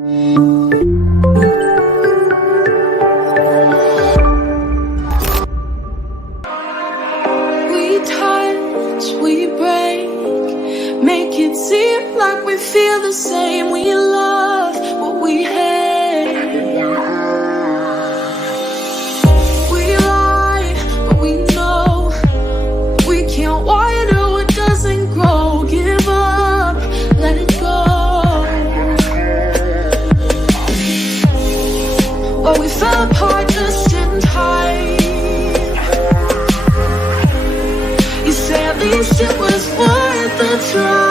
We touch, we break, make it seem like we feel the same. We love what we hate. We lie, but we know we can't water what doesn't grow. Give up, let it go. But we fell apart just in time. You say at least it was worth the try.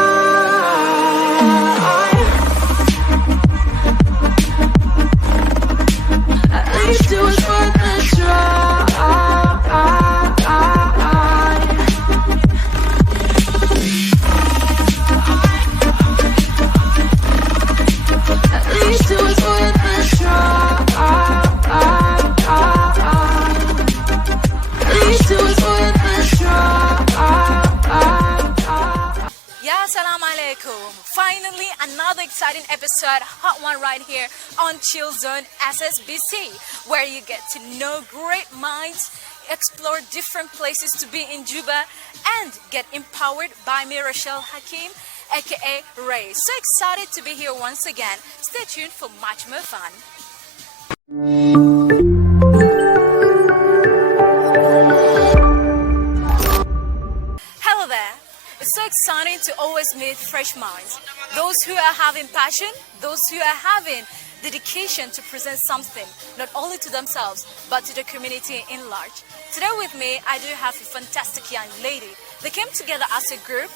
At least it was worth the try. At least it was worth the try. At least it was worth the try. Yeah, Assalamu alaikum. Finally, another exciting episode, hot one right here on Chill Zone SSBC, where you get to know great minds, explore different places to be in Juba, and get empowered by me, Rochelle Hakim, aka Ray. So excited to be here once again. Stay tuned for much more fun. Hello there. It's so exciting to always meet fresh minds. Those who are having passion, those who are having dedication to present something, not only to themselves, but to the community in large. Today with me, I do have a fantastic young lady. They came together as a group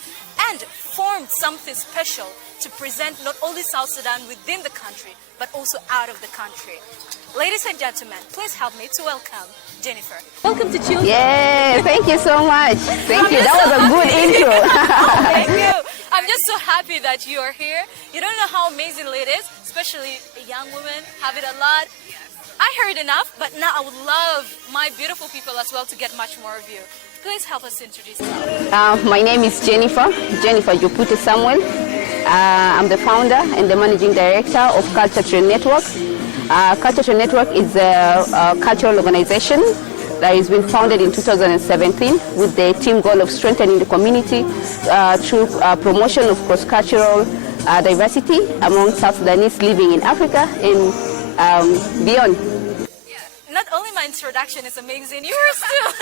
and formed something special to present not only South Sudan within the country, but also out of the country. Ladies and gentlemen, please help me to welcome Jennifer. Welcome to Children. Yeah, thank you so much. Thank you. That was a good intro. Thank you. I'm just so happy that you are here. You don't know how amazing it is, especially a young woman, have it a lot. I heard enough, but now I would love my beautiful people as well to get much more of you. Please help us introduce yourself. My name is Jennifer Jopute Samuel. I'm the founder and the managing director of Culture Trade Network. Culture Trade Network is a cultural organization that has been founded in 2017 with the team goal of strengthening the community through promotion of cross-cultural diversity among South Sudanese living in Africa and beyond. Not only my introduction is amazing, you are still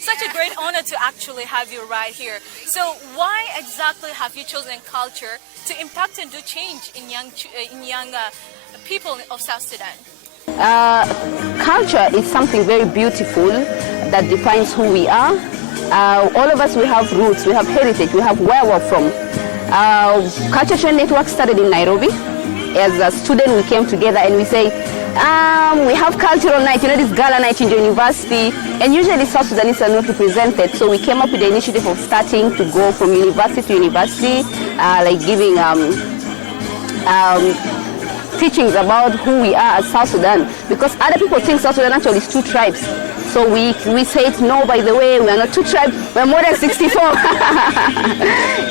such a great honor to actually have you right here. So why exactly have you chosen culture to impact and do change in young people of South Sudan? Culture is something very beautiful that defines who we are. All of us, we have roots, we have heritage, we have where we're from. Culture Trade Network started in Nairobi. As a student, we came together and we say, we have cultural night, this gala night in the university, and usually South Sudanese are not represented, so we came up with the initiative of starting to go from university to university, like giving teachings about who we are as South Sudan, because other people think South Sudan actually is 2 tribes. So we said, no, by the way, we are not 2 tribes, we are more than 64.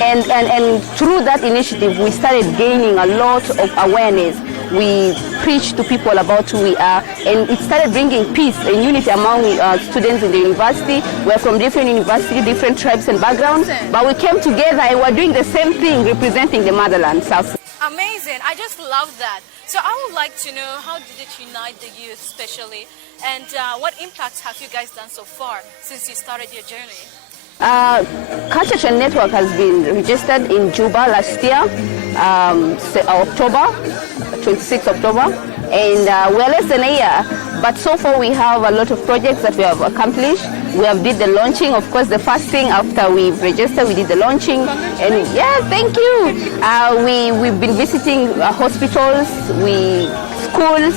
and through that initiative, we started gaining a lot of awareness. We preached to people about who we are, and it started bringing peace and unity among students in the university. We're from different universities, different tribes and backgrounds, but we came together and we're doing the same thing, representing the motherland, South Sudan. Amazing. I just love that. So I would like to know, how did it unite the youth especially, and what impacts have you guys done so far since you started your journey? Culture Trade Network has been registered in Juba last year, October, 26 October, and we're less than a year. But so far we have a lot of projects that we have accomplished. We have did the launching, of course, the first thing after we've registered, we did the launching. And yeah, thank you. We've been visiting hospitals, schools.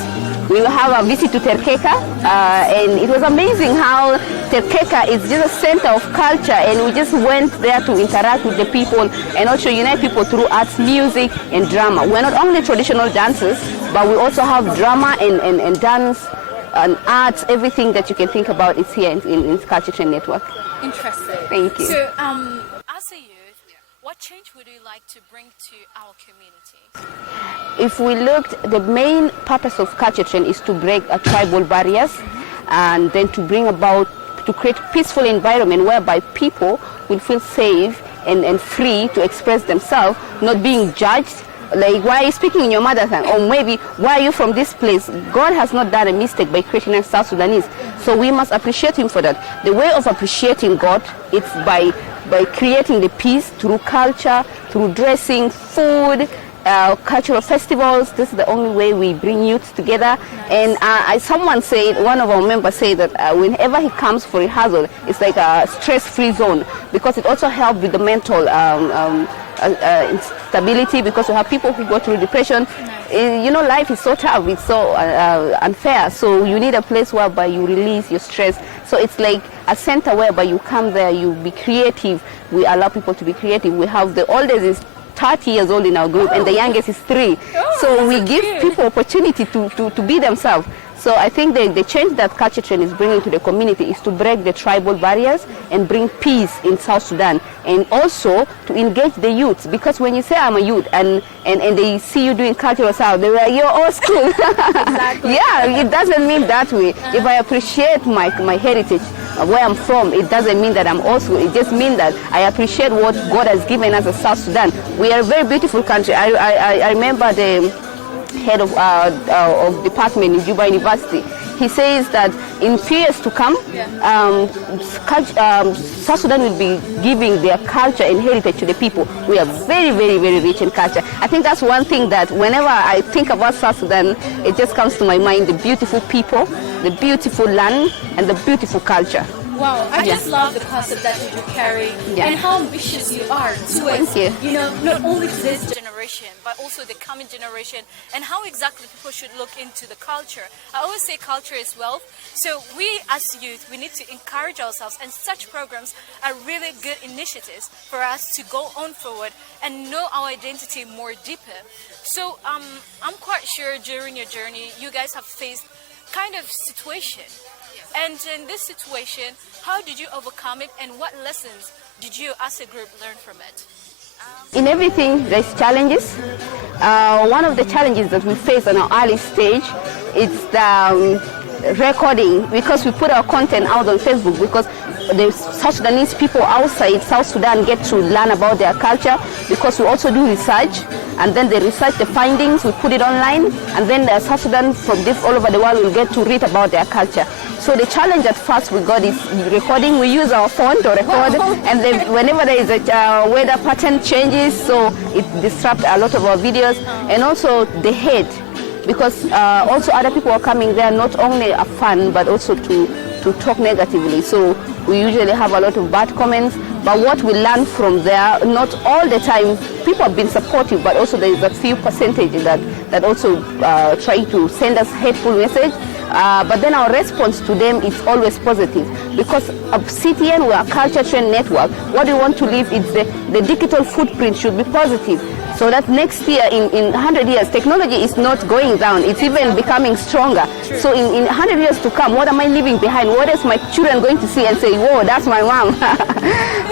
We will have a visit to Terkeka, and it was amazing how Terkeka is just a center of culture, and we just went there to interact with the people and also unite people through arts, music, and drama. We're not only traditional dancers, but we also have drama and dance and arts. Everything that you can think about is here in Culture Trade Network. Interesting. Thank you. So, as a youth, what change would you like to bring to our community? If we looked, the main purpose of culture trend is to break tribal barriers, and then to bring about, to create peaceful environment whereby people will feel safe and free to express themselves, not being judged. Like, why are you speaking in your mother tongue? Or maybe, why are you from this place? God has not done a mistake by creating us South Sudanese. So we must appreciate him for that. The way of appreciating God, it's by creating the peace through culture, through dressing, food, cultural festivals. This is the only way we bring youth together. Nice. And someone said, one of our members said that whenever he comes for rehearsal, it's like a stress-free zone, because it also helps with the mental instability, because we have people who go through depression. Nice. You know, life is so tough, it's so unfair, so you need a place whereby you release your stress. So it's like a center whereby you come there, you be creative. We allow people to be creative. We have the oldest is 30 years old in our group, and the youngest is 3. So we give people opportunity to be themselves. So I think the change that culture trend is bringing to the community is to break the tribal barriers and bring peace in South Sudan, and also to engage the youth, because when you say I'm a youth and they see you doing cultural stuff, they're like, you're old school. Exactly. Yeah, it doesn't mean that way. If I appreciate my heritage, where I'm from, it doesn't mean that I'm old school. It just means that I appreciate what God has given us as South Sudan. We are a very beautiful country. I remember the head of department in Juba University. He says that in few years to come, South Sudan will be giving their culture and heritage to the people. We are very, very, very rich in culture. I think that's one thing that whenever I think about South Sudan, it just comes to my mind, the beautiful people, the beautiful land, and the beautiful culture. Wow, I just love the concept that you carry and how ambitious you are towards, you know, not only to this generation, but also the coming generation, and how exactly people should look into the culture. I always say culture is wealth. So we as youth, we need to encourage ourselves, and such programs are really good initiatives for us to go on forward and know our identity more deeper. So I'm quite sure during your journey, you guys have faced kind of situation. And in this situation, how did you overcome it, and what lessons did you as a group learn from it? In everything, there's challenges. One of the challenges that we face on our early stage is the recording, because we put our content out on Facebook, because the South Sudanese people outside South Sudan get to learn about their culture, because we also do research, and then they research the findings, we put it online, and then the South Sudan from all over the world will get to read about their culture. So the challenge at first we got is recording. We use our phone to record, and then whenever there is a weather pattern changes, so it disrupts a lot of our videos, and also the hate, because also other people are coming there not only a fun but also to talk negatively. So we usually have a lot of bad comments, but what we learn from there, not all the time, people have been supportive, but also there is a few percentage that also try to send us hateful message. But then our response to them is always positive, because of CTN, we are a culture trend network. What we want to leave is the digital footprint should be positive, so that next year, in 100 years, technology is not going down, it's even becoming stronger. True. So in 100 years to come, what am I leaving behind? What is my children going to see and say, whoa, that's my mom?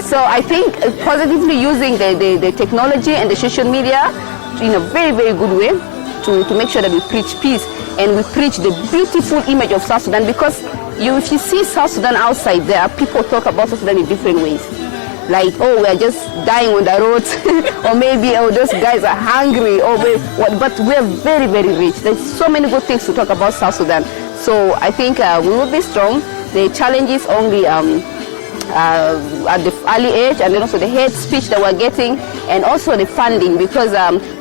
So I think positively using the technology and the social media in a very, very good way to make sure that we preach peace, and we preach the beautiful image of South Sudan, because if you see South Sudan outside there, people talk about South Sudan in different ways. Like, oh, we're just dying on the roads, or maybe, oh, those guys are hungry, or but we're very, very rich. There's so many good things to talk about South Sudan. So I think we will be strong. The challenge is only at the early age, and then also the hate speech that we're getting, and also the funding, because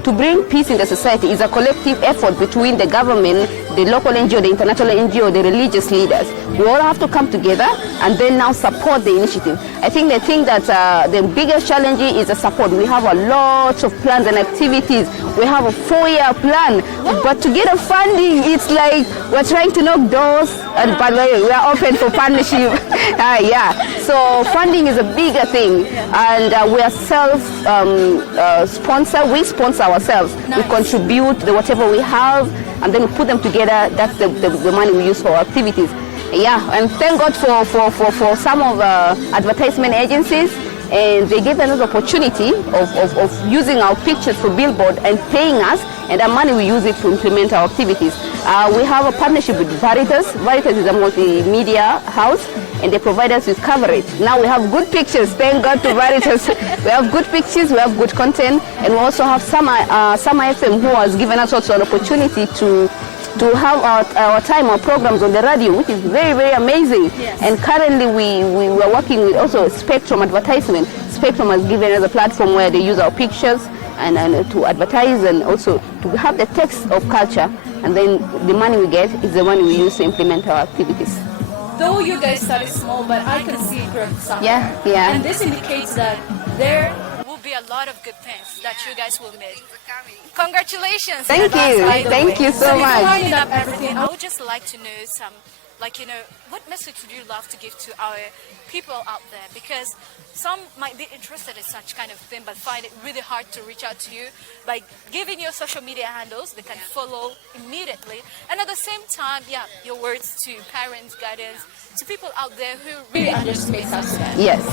to bring peace in the society is a collective effort between the government, the local NGO, the international NGO, the religious leaders. We all have to come together and then now support the initiative. I think the thing that the biggest challenge is the support. We have a lot of plans and activities. We have a 4-year plan, but to get a funding, it's like we're trying to knock doors, but we are open for partnership. So funding is a bigger thing, and we are self-sponsor. We sponsor ourselves. Nice. We contribute whatever we have, and then we put them together. That's the money we use for our activities. Yeah, and thank God for some of advertisement agencies. and they gave us an opportunity of using our pictures for billboard and paying us, and that money we use it to implement our activities. We have a partnership with Veritas. Veritas is a multimedia house, and they provide us with coverage. Now we have good pictures, thank God to Veritas. We have good pictures, we have good content, and we also have Sama FM, who has given us also an opportunity to have our time, our programs on the radio, which is very, very amazing. Yes. And currently we are working with also Spectrum Advertisement. Spectrum has given us a platform where they use our pictures and to advertise, and also to have the text of culture, and then the money we get is the money we use to implement our activities. Though you guys started small, but I can see growth somewhere. Yeah. And this indicates that there will be a lot of good things that you guys will make. Congratulations. Thank you. Thank you so much. Before winding up everything, I would just like to know some, what message would you love to give to our people out there? Because some might be interested in such kind of thing, but find it really hard to reach out to you. By giving your social media handles, they can follow immediately. And at the same time, your words to parents, guardians, to people out there who really underestimate South Sudan. Yes.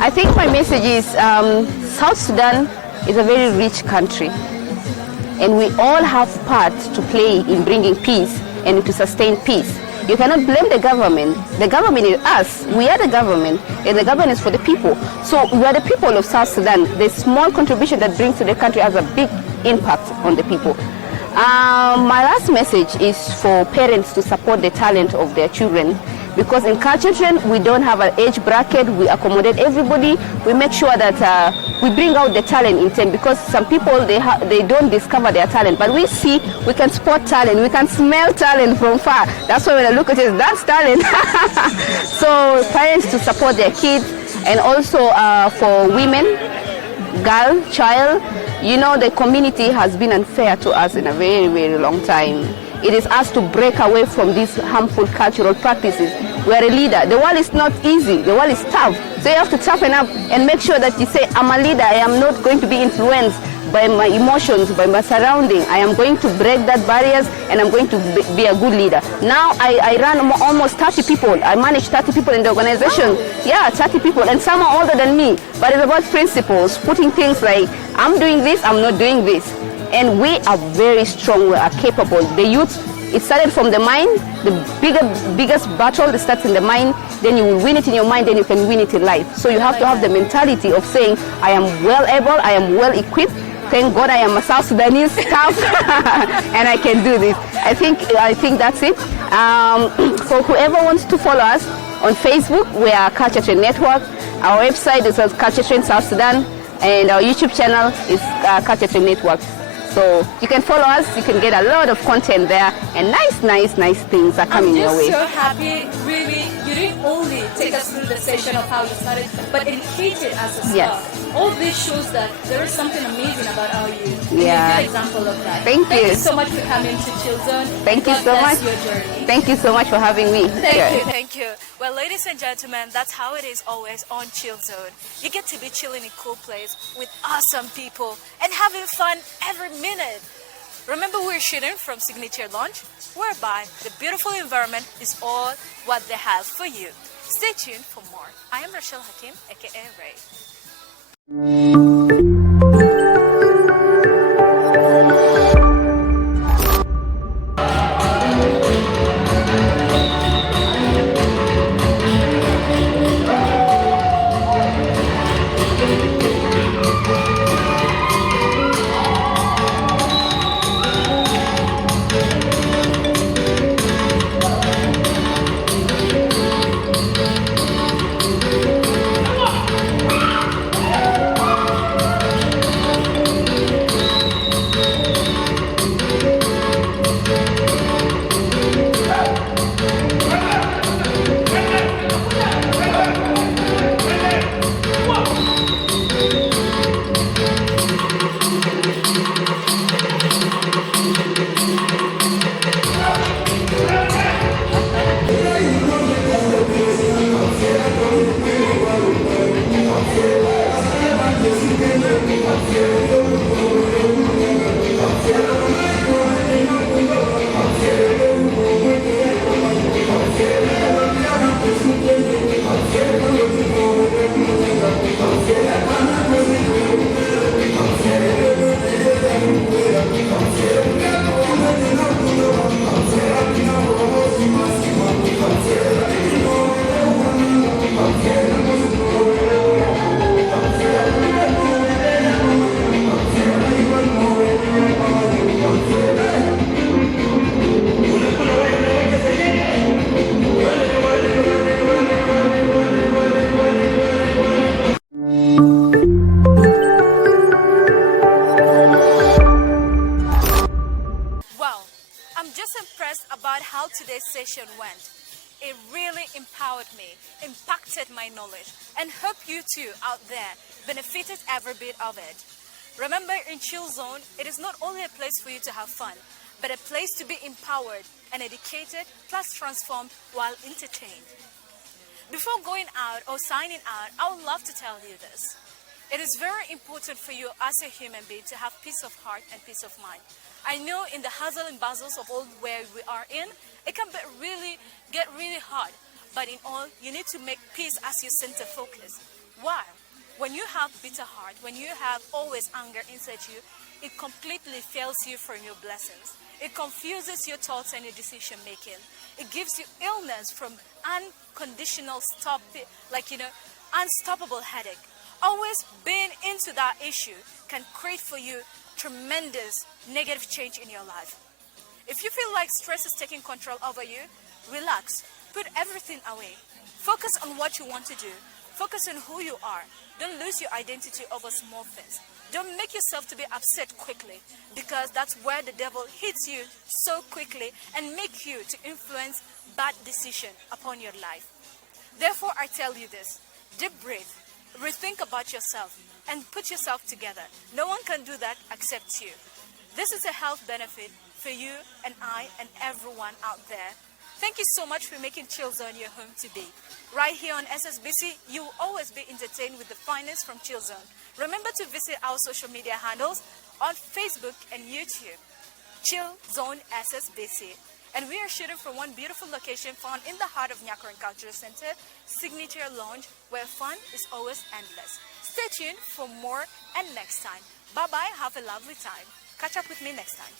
I think my message is South Sudan is a very rich country, and we all have part to play in bringing peace and to sustain peace. You cannot blame the government. The government is us. We are the government, and the government is for the people. So we are the people of South Sudan. The small contribution that brings to the country has a big impact on the people. My last message is for parents to support the talent of their children, because in Culture Trend we don't have an age bracket. We accommodate everybody. We make sure that we bring out the talent in them, because some people they don't discover their talent, but we can spot talent, we can smell talent from far. That's why when I look at it, that's talent. So parents to support their kids, and also for women, girl, child, the community has been unfair to us in a very, very long time. It is us to break away from these harmful cultural practices. We are a leader. The world is not easy. The world is tough. So you have to toughen up and make sure that you say, I'm a leader. I am not going to be influenced by my emotions, by my surrounding. I am going to break that barriers, and I'm going to be a good leader. Now I run almost 30 people. I manage 30 people in the organization. Yeah, 30 people, and some are older than me. But it's about principles, putting things like, I'm doing this, I'm not doing this. And we are very strong, we are capable. The youth, it started from the mind. The biggest battle starts in the mind. Then you will win it in your mind, then you can win it in life. So you have to have the mentality of saying, I am well able, I am well equipped. Thank God I am a South Sudanese staff and I can do this. I think that's it. For whoever wants to follow us on Facebook, we are Culture Trend Network. Our website is Culture Trend South Sudan, and our YouTube channel is Culture Trend Network. So you can follow us, you can get a lot of content there, and nice things are coming your way. I'm just so happy, really, you didn't only take us through the session of how you started, but educated us as well. All this shows that there is something amazing about our youth. Yeah. A good example of that. Thank you so much for coming to Chill Zone. Thank you so much. Your journey. Thank you so much for having me. Thank you. Well, ladies and gentlemen, that's how it is always on Chill Zone. You get to be chilling in a cool place with awesome people and having fun every minute. Remember, we're shooting from Signature Lounge, whereby the beautiful environment is all what they have for you. Stay tuned for more. I am Rochelle Hakim, aka Ray. just impressed about how today's session went. It really empowered me, impacted my knowledge, and hope you too out there benefited every bit of it. Remember, in Chill Zone, it is not only a place for you to have fun, but a place to be empowered and educated, plus transformed while entertained. Before going out or signing out, I would love to tell you this. It is very important for you as a human being to have peace of heart and peace of mind. I know in the hustle and bustles of all where we are in, it can get really hard. But in all, you need to make peace as your center focus. Why? When you have bitter heart, when you have always anger inside you, it completely fails you from your blessings. It confuses your thoughts and your decision making. It gives you illness from unstoppable headache. Always being into that issue can create for you tremendous negative change in your life. If you feel like stress is taking control over you, relax, put everything away. Focus on what you want to do. Focus on who you are. Don't lose your identity over small things. Don't make yourself to be upset quickly, because that's where the devil hits you so quickly and make you to influence bad decision upon your life. Therefore, I tell you this: deep breathe, rethink about yourself, and put yourself together. No one can do that except you. This is a health benefit for you and I and everyone out there. Thank you so much for making Chill Zone your home to be. Right here on SSBC, you will always be entertained with the finest from Chill Zone. Remember to visit our social media handles on Facebook and YouTube. Chill Zone SSBC. And we are shooting from one beautiful location found in the heart of Nyakaran Cultural Center, Signature Lounge, where fun is always endless. Stay tuned for more and next time. Bye-bye, have a lovely time. Catch up with me next time.